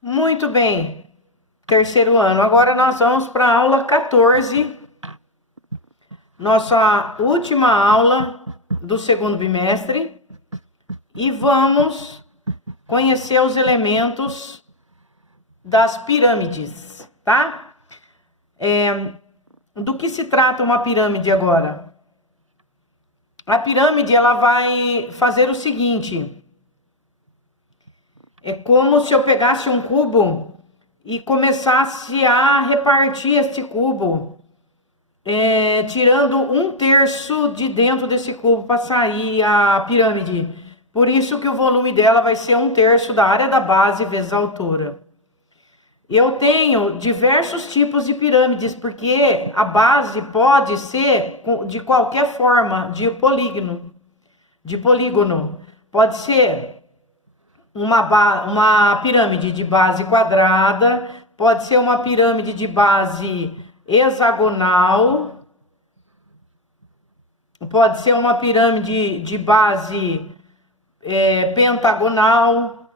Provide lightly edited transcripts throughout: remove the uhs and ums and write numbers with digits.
Muito bem, terceiro ano. Agora nós vamos para a aula 14, nossa última aula do segundo bimestre, e vamos conhecer os elementos das pirâmides, tá? Do que se trata uma pirâmide agora? A pirâmide, ela vai fazer o seguinte: é como se eu pegasse um cubo e começasse a repartir este cubo, tirando 1/3 de dentro desse cubo para sair a pirâmide. Por isso que o volume dela vai ser 1/3 da área da base vezes a altura. Eu tenho diversos tipos de pirâmides, porque a base pode ser de qualquer forma de polígono. Pode ser uma pirâmide de base quadrada, pode ser uma pirâmide de base hexagonal, pode ser uma pirâmide de base pentagonal,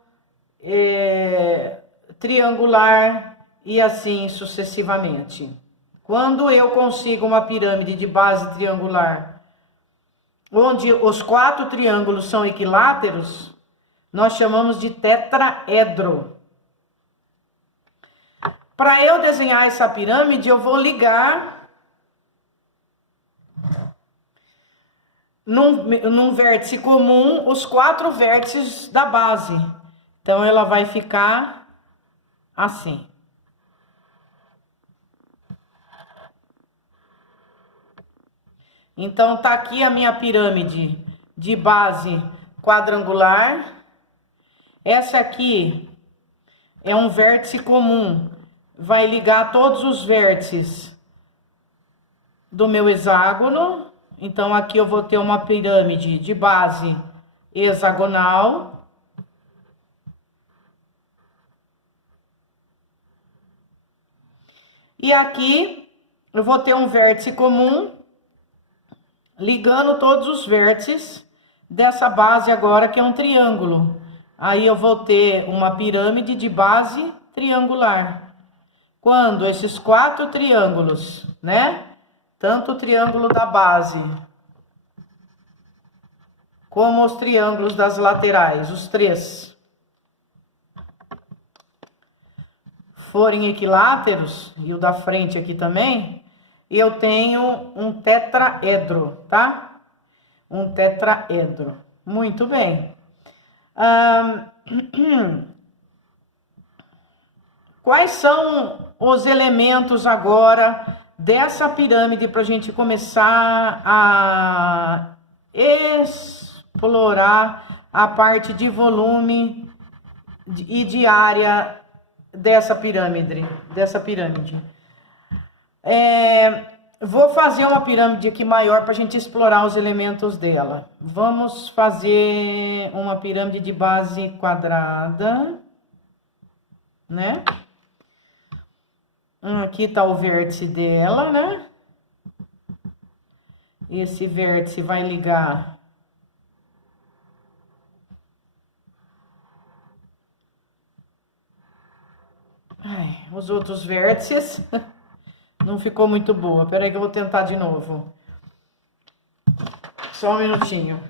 triangular e assim sucessivamente. Quando eu consigo uma pirâmide de base triangular, onde os 4 triângulos são equiláteros, nós chamamos de tetraedro. Para eu desenhar essa pirâmide, eu vou ligar num vértice comum os 4 vértices da base. Então, ela vai ficar assim. Então, tá aqui a minha pirâmide de base quadrangular. Essa aqui é um vértice comum, vai ligar todos os vértices do meu hexágono. Então, aqui eu vou ter uma pirâmide de base hexagonal. E aqui eu vou ter um vértice comum, ligando todos os vértices dessa base agora, que é um triângulo. Aí eu vou ter uma pirâmide de base triangular. Quando esses 4 triângulos, né? Tanto o triângulo da base, como os triângulos das laterais, os 3, forem equiláteros, e o da frente aqui também, eu tenho um tetraedro, tá? Um tetraedro. Muito bem. Quais são os elementos agora dessa pirâmide para a gente começar a explorar a parte de volume e de área dessa pirâmide. Vou fazer uma pirâmide aqui maior para a gente explorar os elementos dela. Vamos fazer uma pirâmide de base quadrada, né? Aqui tá o vértice dela, né? Esse vértice vai ligar os outros vértices. Não ficou muito boa. Peraí que eu vou tentar de novo. Só um minutinho.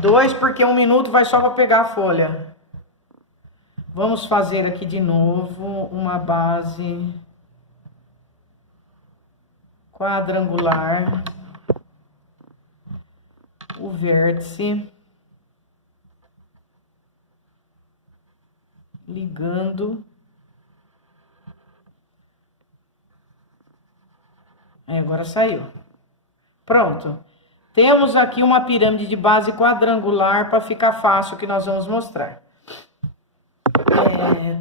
Dois, porque 1 minuto vai só para pegar a folha. Vamos fazer aqui de novo uma base quadrangular. O vértice ligando. Agora saiu. Pronto. Temos aqui uma pirâmide de base quadrangular para ficar fácil que nós vamos mostrar.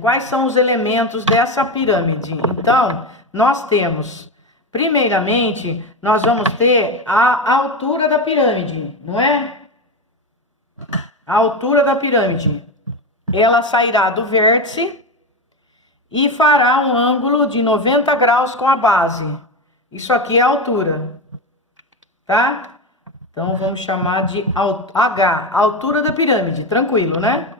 Quais são os elementos dessa pirâmide? Então, nós temos, primeiramente, nós vamos ter a altura da pirâmide, não é? A altura da pirâmide. Ela sairá do vértice e fará um ângulo de 90 graus com a base. Isso aqui é a altura, tá? Então, vamos chamar de H, altura da pirâmide, tranquilo, né?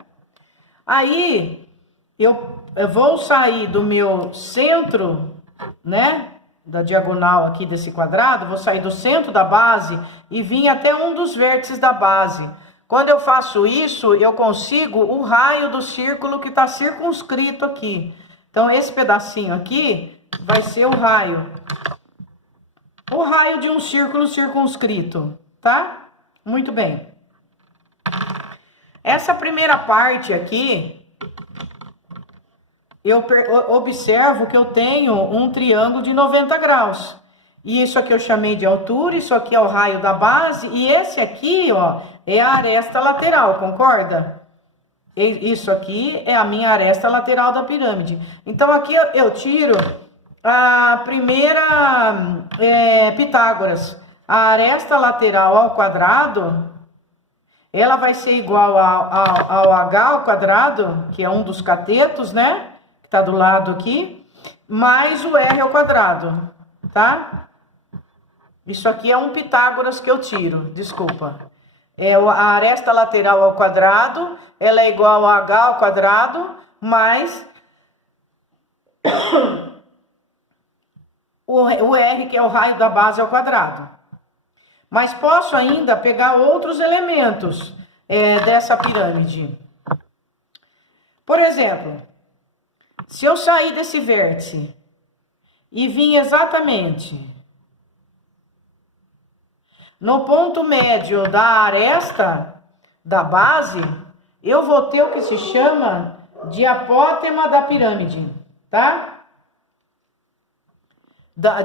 Aí, eu vou sair do meu centro, né? Da diagonal aqui desse quadrado, vou sair do centro da base e vir até um dos vértices da base. Quando eu faço isso, eu consigo o raio do círculo que está circunscrito aqui. Então, esse pedacinho aqui vai ser o raio. O raio de um círculo circunscrito, tá? Muito bem. Essa primeira parte aqui, eu observo que eu tenho um triângulo de 90 graus. E isso aqui eu chamei de altura, isso aqui é o raio da base, e esse aqui, ó, é a aresta lateral, concorda? Isso aqui é a minha aresta lateral da pirâmide. Então, aqui eu tiro a primeira Pitágoras. A aresta lateral ao quadrado, ela vai ser igual ao H ao quadrado, que é um dos catetos, né? Que tá do lado aqui, mais o R ao quadrado, tá? Isso aqui é um Pitágoras que eu tiro, desculpa. A aresta lateral ao quadrado, ela é igual a H ao quadrado, mais o R, que é o raio da base ao quadrado. Mas posso ainda pegar outros elementos dessa pirâmide. Por exemplo, se eu sair desse vértice e vir exatamente no ponto médio da aresta da base, eu vou ter o que se chama de apótema da pirâmide, tá?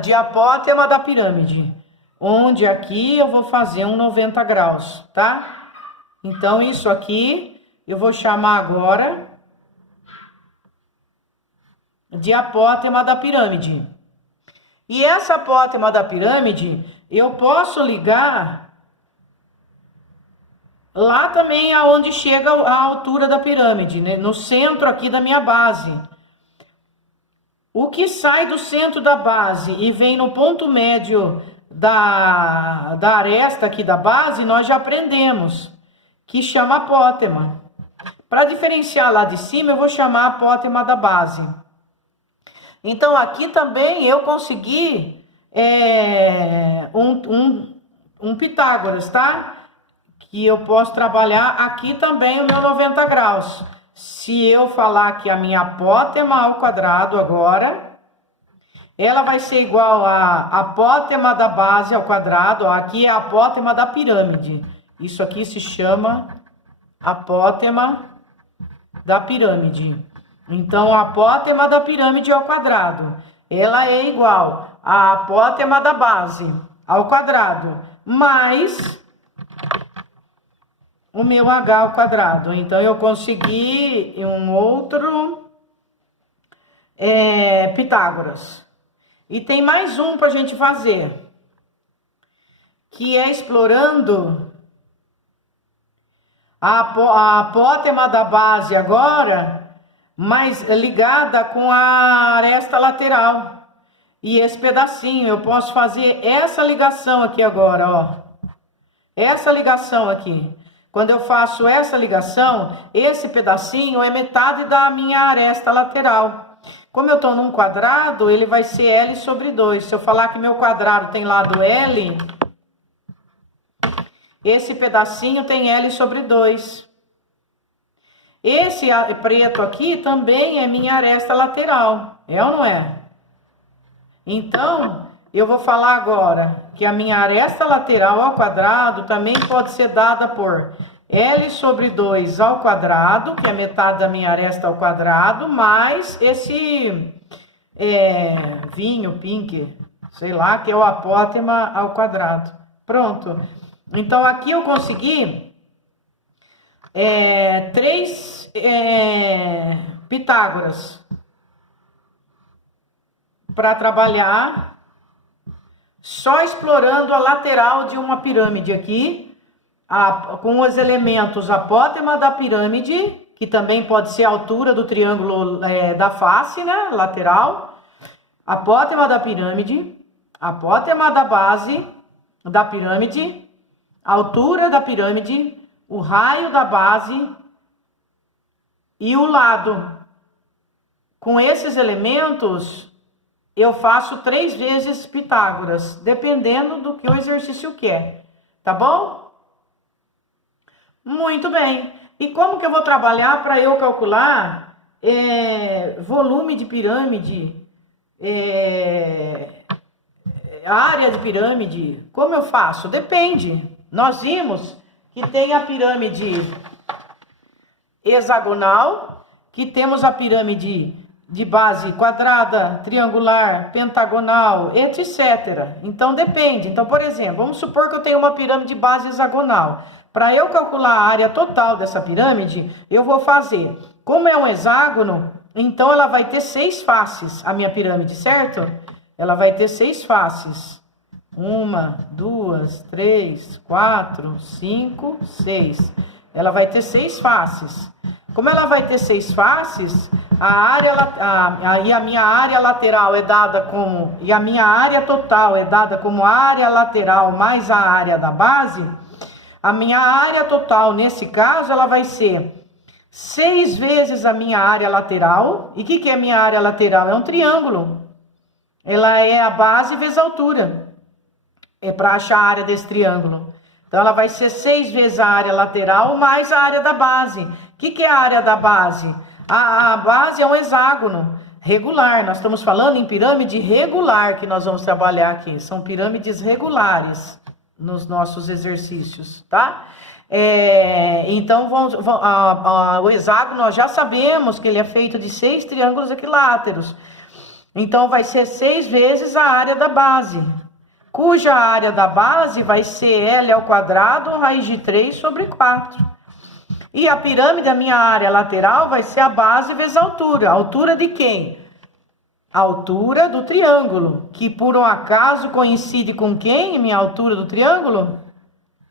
De apótema da pirâmide, onde aqui eu vou fazer um 90 graus, tá? Então, isso aqui eu vou chamar agora de apótema da pirâmide. E essa apótema da pirâmide, eu posso ligar lá também aonde chega a altura da pirâmide, né? No centro aqui da minha base. O que sai do centro da base e vem no ponto médio da aresta aqui da base, nós já aprendemos, que chama apótema. Para diferenciar lá de cima, eu vou chamar apótema da base. Então, aqui também eu consegui um Pitágoras, tá? Que eu posso trabalhar aqui também o meu 90 graus. Se eu falar que a minha apótema ao quadrado agora, ela vai ser igual a apótema da base ao quadrado. Ó, aqui é a apótema da pirâmide. Isso aqui se chama apótema da pirâmide. Então, a apótema da pirâmide ao quadrado, ela é igual a apótema da base ao quadrado, mais o meu H ao quadrado. Então, eu consegui um outro Pitágoras. E tem mais um para a gente fazer, que é explorando a apótema da base agora, mas ligada com a aresta lateral. E esse pedacinho, eu posso fazer essa ligação aqui agora, ó. Essa ligação aqui. Quando eu faço essa ligação, esse pedacinho é metade da minha aresta lateral. Como eu estou num quadrado, ele vai ser L sobre 2. Se eu falar que meu quadrado tem lado L, esse pedacinho tem L sobre 2. Esse preto aqui também é minha aresta lateral, é ou não é? Então, eu vou falar agora que a minha aresta lateral ao quadrado também pode ser dada por L sobre 2 ao quadrado, que é metade da minha aresta ao quadrado, mais esse vinho, pink, sei lá, que é o apótema ao quadrado. Pronto. Então, aqui eu consegui 3 Pitágoras para trabalhar só explorando a lateral de uma pirâmide aqui, com os elementos apótema da pirâmide, que também pode ser a altura do triângulo da face, né, lateral, apótema da pirâmide, apótema da base da pirâmide, a altura da pirâmide, o raio da base e o lado. Com esses elementos, eu faço 3 vezes Pitágoras, dependendo do que o exercício quer, tá bom? Muito bem. E como que eu vou trabalhar para eu calcular volume de pirâmide, área de pirâmide? Como eu faço? Depende. Nós vimos que tem a pirâmide hexagonal, que temos a pirâmide de base quadrada, triangular, pentagonal, etc. Então, depende. Então, por exemplo, vamos supor que eu tenho uma pirâmide de base hexagonal. Para eu calcular a área total dessa pirâmide, eu vou fazer, como é um hexágono, então ela vai ter 6 faces, a minha pirâmide, certo? Ela vai ter 6 faces. 1, 2, 3, 4, 5, 6. Ela vai ter 6 faces. Como ela vai ter 6 faces, a minha área lateral é dada como, e a minha área total é dada como área lateral mais a área da base, a minha área total, nesse caso, ela vai ser 6 vezes a minha área lateral. E o que é a minha área lateral? É um triângulo. Ela é a base vezes a altura. É para achar a área desse triângulo. Então, ela vai ser 6 vezes a área lateral mais a área da base. O que é a área da base? A base é um hexágono regular. Nós estamos falando em pirâmide regular que nós vamos trabalhar aqui. São pirâmides regulares nos nossos exercícios, tá? Então, o hexágono, nós já sabemos que ele é feito de 6 triângulos equiláteros. Então, vai ser 6 vezes a área da base, cuja área da base vai ser L ao quadrado, raiz de 3 sobre 4. E a pirâmide, a minha área lateral, vai ser a base vezes a altura. A altura de quem? A altura do triângulo, que por um acaso coincide com quem? Minha altura do triângulo?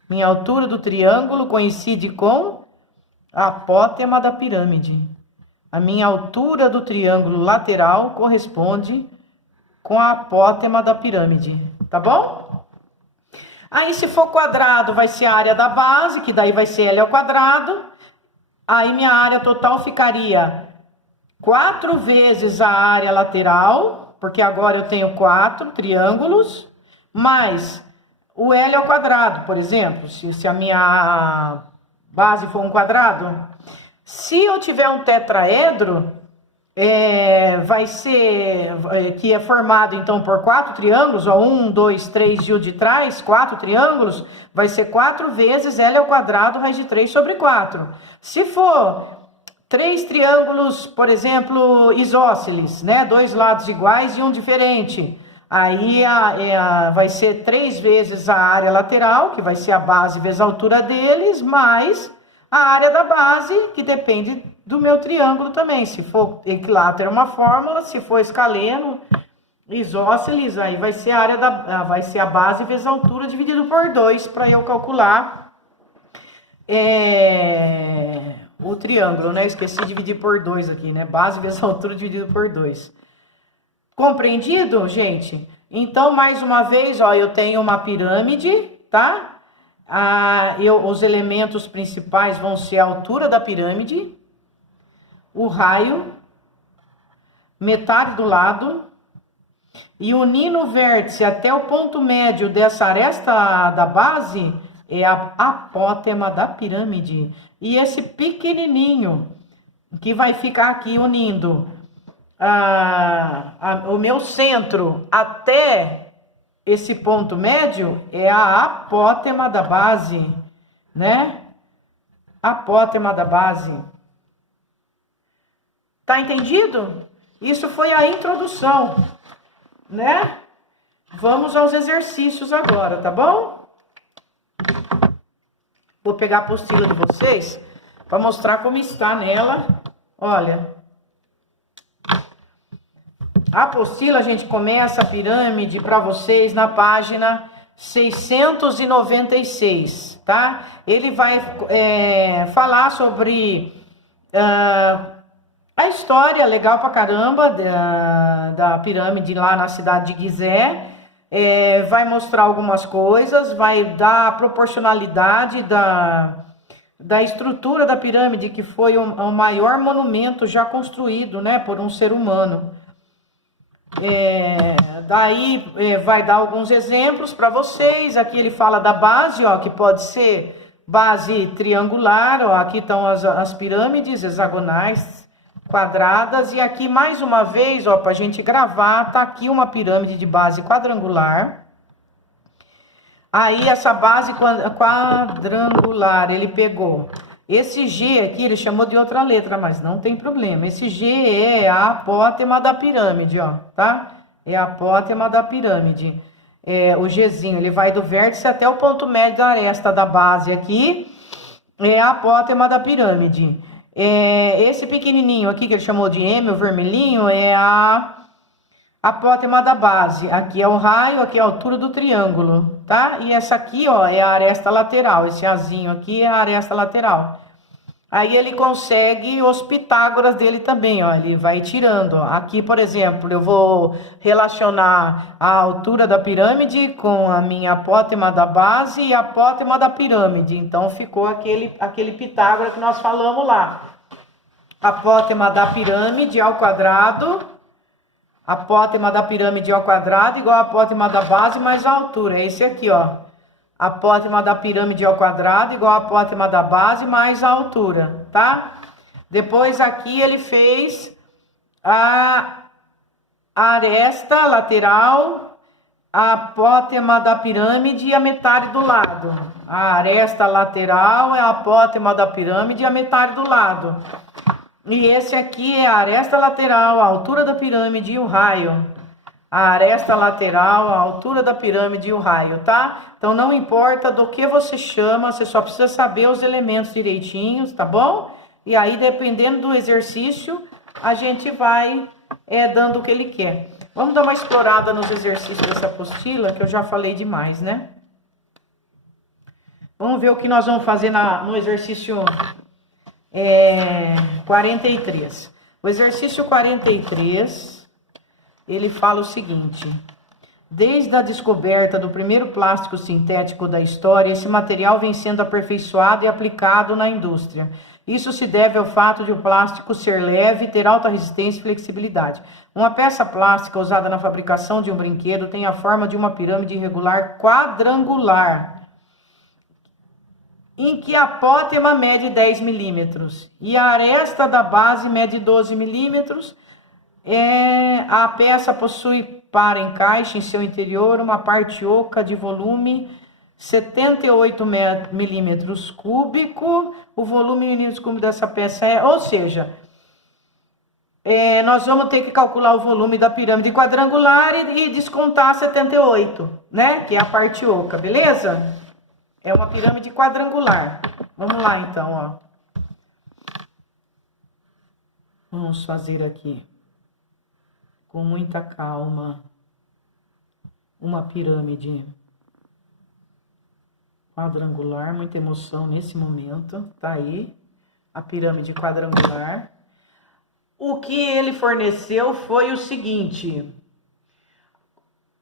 Minha altura do triângulo coincide com a apótema da pirâmide. A minha altura do triângulo lateral corresponde com a apótema da pirâmide, tá bom? Aí, se for quadrado, vai ser a área da base, que daí vai ser L ao quadrado. Aí, minha área total ficaria 4 vezes a área lateral, porque agora eu tenho 4 triângulos, mais o L ao quadrado, por exemplo, se a minha base for um quadrado. Se eu tiver um tetraedro, vai ser, que é formado então por 4 triângulos, ó, 1, 2, 3 e o de trás, 4 triângulos, vai ser 4 vezes L ao quadrado, raiz de 3 sobre 4. Se for 3 triângulos, por exemplo, isósceles, né? 2 lados iguais e um diferente. Aí vai ser 3 vezes a área lateral, que vai ser a base vezes a altura deles, mais a área da base, que depende do meu triângulo também. Se for equilátero é uma fórmula, se for escaleno, isósceles, aí vai ser a área vai ser a base vezes a altura dividido por 2 para eu calcular o triângulo, né? Esqueci de dividir por 2 aqui, né? Base vezes a altura dividido por 2. Compreendido, gente? Então, mais uma vez, ó, eu tenho uma pirâmide, tá? Os elementos principais vão ser a altura da pirâmide, o raio, metade do lado, e unindo o vértice até o ponto médio dessa aresta da base é a apótema da pirâmide. E esse pequenininho que vai ficar aqui unindo o meu centro até esse ponto médio é a apótema da base, né? Apótema da base. Tá entendido? Isso foi a introdução, né? Vamos aos exercícios agora, tá bom? Vou pegar a apostila de vocês para mostrar como está nela. Olha, a apostila, a gente começa a pirâmide para vocês na página 696, tá? Ele vai falar sobre a história legal pra caramba da pirâmide lá na cidade de Gizé. vai mostrar algumas coisas, vai dar a proporcionalidade da estrutura da pirâmide, que foi o maior monumento já construído, né, por um ser humano. Daí vai dar alguns exemplos para vocês. Aqui ele fala da base, ó, que pode ser base triangular, ó, aqui estão as pirâmides hexagonais, quadradas, e aqui mais uma vez, ó, para a gente gravar, tá aqui uma pirâmide de base quadrangular. Aí essa base quadrangular, ele pegou esse G aqui, ele chamou de outra letra, mas não tem problema. Esse G é a apótema da pirâmide, ó, tá? É a apótema da pirâmide. O Gzinho, ele vai do vértice até o ponto médio da aresta da base aqui. É a apótema da pirâmide. Esse pequenininho aqui, que ele chamou de M, o vermelhinho, é a apótema da base. Aqui é o raio, aqui é a altura do triângulo, tá? E essa aqui, ó, é a aresta lateral. Esse azinho aqui é a aresta lateral. Aí ele consegue os Pitágoras dele também, ó. Ele vai tirando, ó. Aqui, por exemplo, eu vou relacionar a altura da pirâmide com a minha apótema da base e a apótema da pirâmide. Então, ficou aquele Pitágora que nós falamos lá. Apótema da pirâmide ao quadrado. Apótema da pirâmide ao quadrado igual a apótema da base mais a altura. É esse aqui, ó. Apótema da pirâmide ao quadrado igual a apótema da base mais a altura, tá? Depois aqui ele fez a aresta lateral, a apótema da pirâmide e a metade do lado. A aresta lateral é a apótema da pirâmide e a metade do lado. E esse aqui é a aresta lateral, a altura da pirâmide e o raio. A aresta lateral, a altura da pirâmide e o raio, tá? Então, não importa do que você chama, você só precisa saber os elementos direitinhos, tá bom? E aí, dependendo do exercício, a gente vai dando o que ele quer. Vamos dar uma explorada nos exercícios dessa apostila, que eu já falei demais, né? Vamos ver o que nós vamos fazer no exercício 43. O exercício 43... ele fala o seguinte: desde a descoberta do primeiro plástico sintético da história, esse material vem sendo aperfeiçoado e aplicado na indústria. Isso se deve ao fato de o plástico ser leve e ter alta resistência e flexibilidade. Uma peça plástica usada na fabricação de um brinquedo tem a forma de uma pirâmide irregular quadrangular, em que a apótema mede 10 milímetros e a aresta da base mede 12 milímetros. A peça possui para encaixe em seu interior uma parte oca de volume 78 milímetros cúbico. O volume em milímetros cúbicos dessa peça ou seja, nós vamos ter que calcular o volume da pirâmide quadrangular e descontar 78, né? Que é a parte oca, beleza? É uma pirâmide quadrangular. Vamos lá então, ó. Vamos fazer aqui com muita calma uma pirâmide quadrangular, muita emoção nesse momento, tá aí a pirâmide quadrangular. O que ele forneceu foi o seguinte: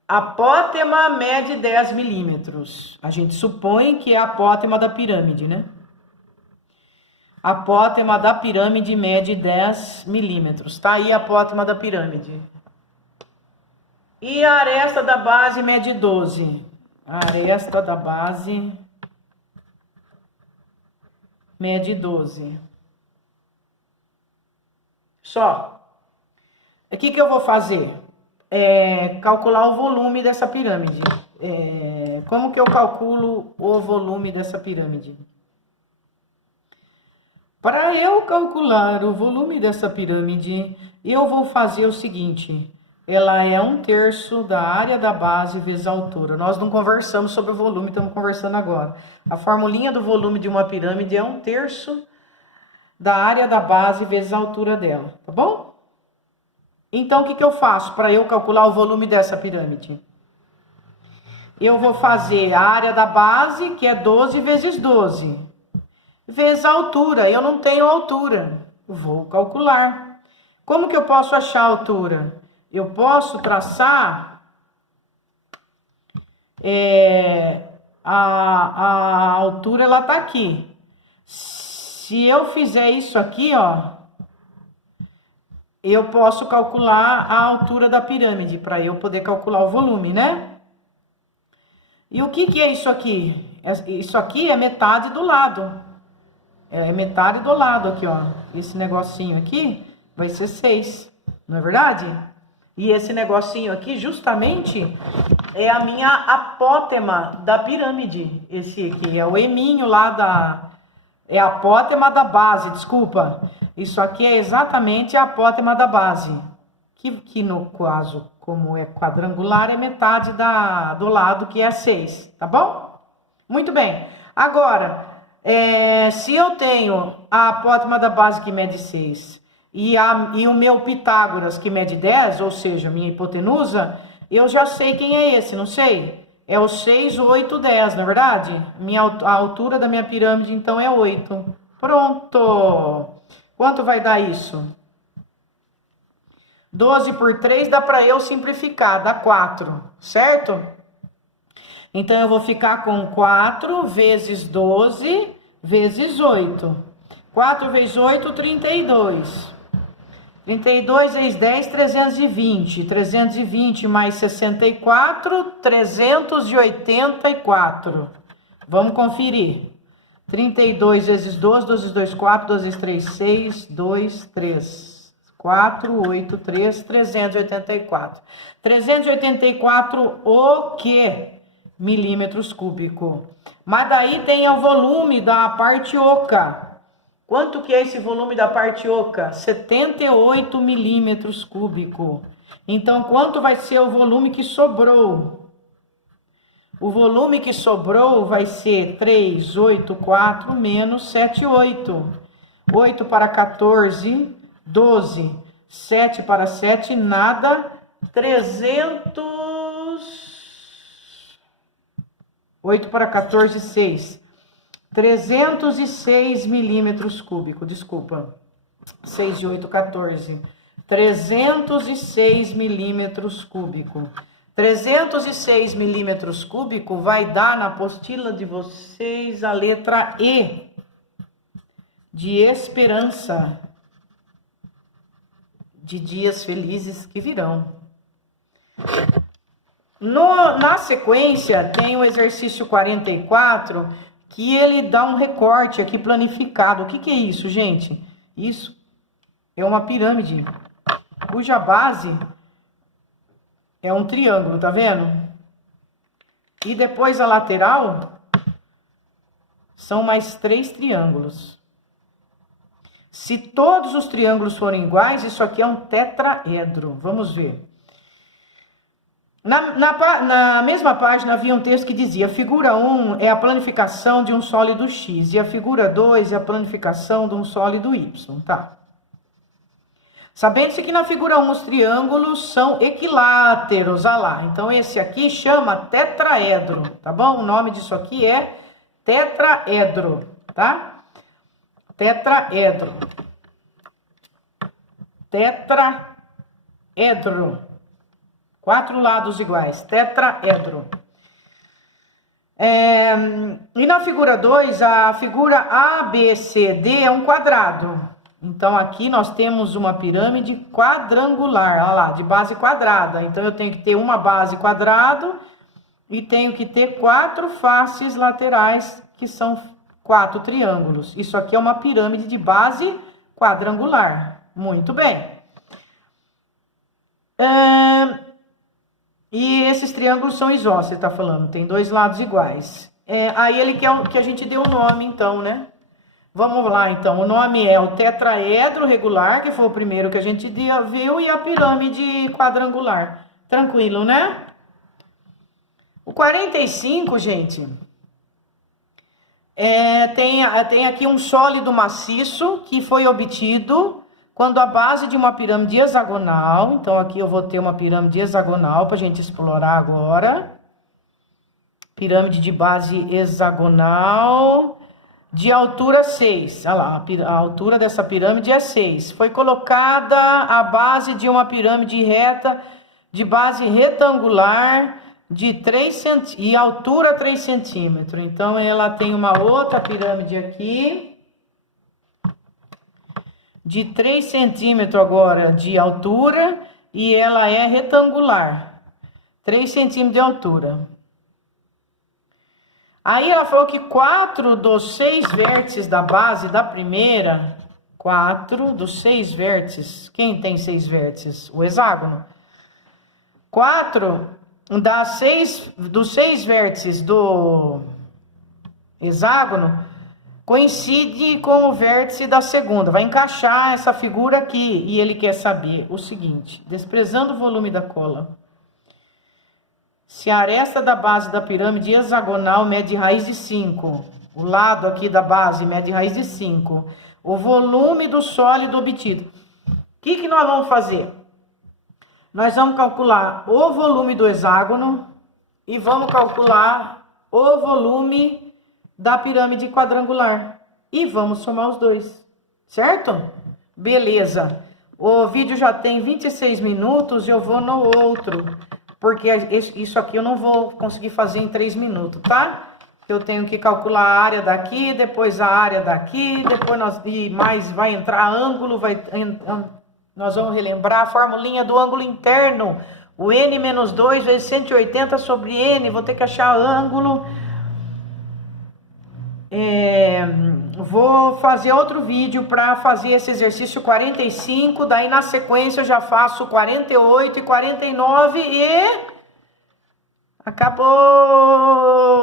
apótema mede 10 milímetros. A gente supõe que é a apótema da pirâmide, né? A apótema da pirâmide mede 10 milímetros. Tá aí a apótema da pirâmide. E a aresta da base mede 12. A aresta da base mede 12. Só. O que eu vou fazer? Calcular o volume dessa pirâmide. Como que eu calculo o volume dessa pirâmide? Para eu calcular o volume dessa pirâmide, eu vou fazer o seguinte: ela é 1/3 da área da base vezes a altura. Nós não conversamos sobre o volume, estamos conversando agora. A formulinha do volume de uma pirâmide é 1/3 da área da base vezes a altura dela, tá bom? Então, o que eu faço para eu calcular o volume dessa pirâmide? Eu vou fazer a área da base, que é 12 vezes 12, vezes a altura. Eu não tenho altura, vou calcular. Como que eu posso achar a altura? Eu posso traçar a altura ela tá aqui. Se eu fizer isso aqui, ó, eu posso calcular a altura da pirâmide, para eu poder calcular o volume, né? E o que é isso aqui? Isso aqui é metade do lado. É metade do lado aqui, ó. Esse negocinho aqui vai ser 6, não é verdade? E esse negocinho aqui, justamente, é a minha apótema da pirâmide. Esse aqui é o eminho lá da... É a apótema da base, desculpa. Isso aqui é exatamente a apótema da base. Que no caso, como é quadrangular, é metade do lado, que é 6, tá bom? Muito bem. Agora, se eu tenho a apótema da base que mede 6 e o meu Pitágoras que mede 10, ou seja, minha hipotenusa, eu já sei quem é esse, não sei? É o 6, 8, 10, não é verdade? A altura da minha pirâmide, então, é 8. Pronto! Quanto vai dar isso? 12 por 3 dá para eu simplificar, dá 4, certo? Então, eu vou ficar com 4 vezes 12 vezes 8. 4 vezes 8, 32. 32 vezes 10, 320. 320 mais 64, 384. Vamos conferir. 32 vezes 12, 12 vezes 2, 4, 12 vezes 3, 6, 2, 3. 4, 8, 3, 384. 384 o quê? Milímetros cúbicos. Mas daí tem o volume da parte oca. Quanto que é esse volume da parte oca? 78 milímetros cúbicos. Então, quanto vai ser o volume que sobrou? O volume que sobrou vai ser 384 menos 78. 8 para 14, 12. 7 para 7, nada. 8 para 14, 6. 306 milímetros cúbicos, desculpa. 6 e 8, 14. 306 milímetros cúbicos. 306 milímetros cúbicos vai dar na apostila de vocês a letra E, de esperança, de dias felizes que virão. Na sequência, tem o exercício 44, que ele dá um recorte aqui planificado. O que é isso, gente? Isso é uma pirâmide, cuja base é um triângulo, tá vendo? E depois a lateral são mais 3 triângulos. Se todos os triângulos forem iguais, isso aqui é um tetraedro. Vamos ver. Na mesma página havia um texto que dizia: a figura 1 é a planificação de um sólido X e a figura 2 é a planificação de um sólido Y, tá? Sabendo-se que na figura 1 os triângulos são equiláteros, olha lá. Então esse aqui chama tetraedro, tá bom? O nome disso aqui é tetraedro, tá? Tetraedro. Tetraedro. 4 lados iguais, tetraedro. E na figura 2, a figura ABCD é um quadrado. Então, aqui nós temos uma pirâmide quadrangular, olha lá, de base quadrada. Então, eu tenho que ter uma base quadrada e tenho que ter 4 faces laterais, que são 4 triângulos. Isso aqui é uma pirâmide de base quadrangular. Muito bem. E esses triângulos são isósceles, tá falando, tem 2 lados iguais. Aí ele quer que a gente dê o nome, então, né? Vamos lá, então. O nome é o tetraedro regular, que foi o primeiro que a gente viu, e a pirâmide quadrangular. Tranquilo, né? O 45, gente, tem aqui um sólido maciço que foi obtido quando a base de uma pirâmide hexagonal, então aqui eu vou ter uma pirâmide hexagonal para a gente explorar agora. Pirâmide de base hexagonal de altura 6. Olha lá, a altura dessa pirâmide é 6. Foi colocada a base de uma pirâmide reta de base retangular de 3 centímetros e altura 3 centímetros. Então, ela tem uma outra pirâmide aqui de 3 centímetros agora de altura e ela é retangular, 3 centímetros de altura. Aí ela falou que 4 dos 6 vértices da base da primeira, 4 dos 6 vértices, quem tem 6 vértices? O hexágono. 4 dos 6 vértices do hexágono coincide com o vértice da segunda. Vai encaixar essa figura aqui. E ele quer saber o seguinte: desprezando o volume da cola, se a aresta da base da pirâmide hexagonal mede raiz de 5, o lado aqui da base mede raiz de 5, o volume do sólido obtido. O que nós vamos fazer? Nós vamos calcular o volume do hexágono e vamos calcular o volume da pirâmide quadrangular. E vamos somar os dois, certo? Beleza. O vídeo já tem 26 minutos e eu vou no outro, porque isso aqui eu não vou conseguir fazer em 3 minutos, tá? Eu tenho que calcular a área daqui, depois a área daqui, depois vai entrar ângulo, nós vamos relembrar a formulinha do ângulo interno, o n menos 2 vezes 180 sobre n, vou ter que achar ângulo. Vou fazer outro vídeo para fazer esse exercício 45, daí na sequência eu já faço 48 e 49 e acabou!